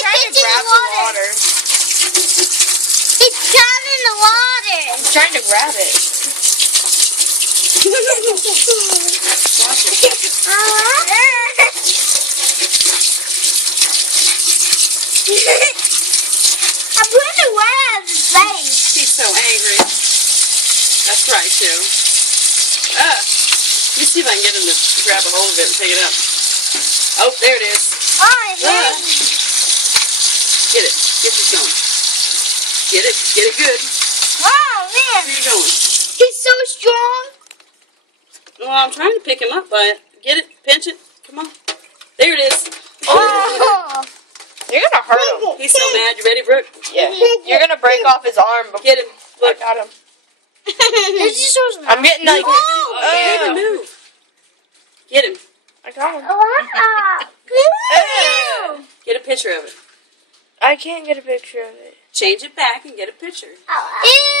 trying to grab the water. He's grabbing the water. He's trying to grab it. I'm putting it right on his face. He's so angry. That's right, Joe. Let me see if I can get him to grab a hold of it and pick it up. Oh, there it is. Oh, his head. Get it. Get this going. Get it. Get it good. Oh, man. Where are you going? He's so strong. Well, I'm trying to pick him up by it. Get it. Pinch it. Come on. There it is. Oh. You're gonna hurt him. He's so mad. You ready, Brooke? Yeah. You're gonna break off his arm before Get him. I Look. got him. This is so small. I'm getting like. Get him. Move. Get him. I got him. Wow. Get a picture of it. I can't get a picture of it. Change it back and get a picture. Ew.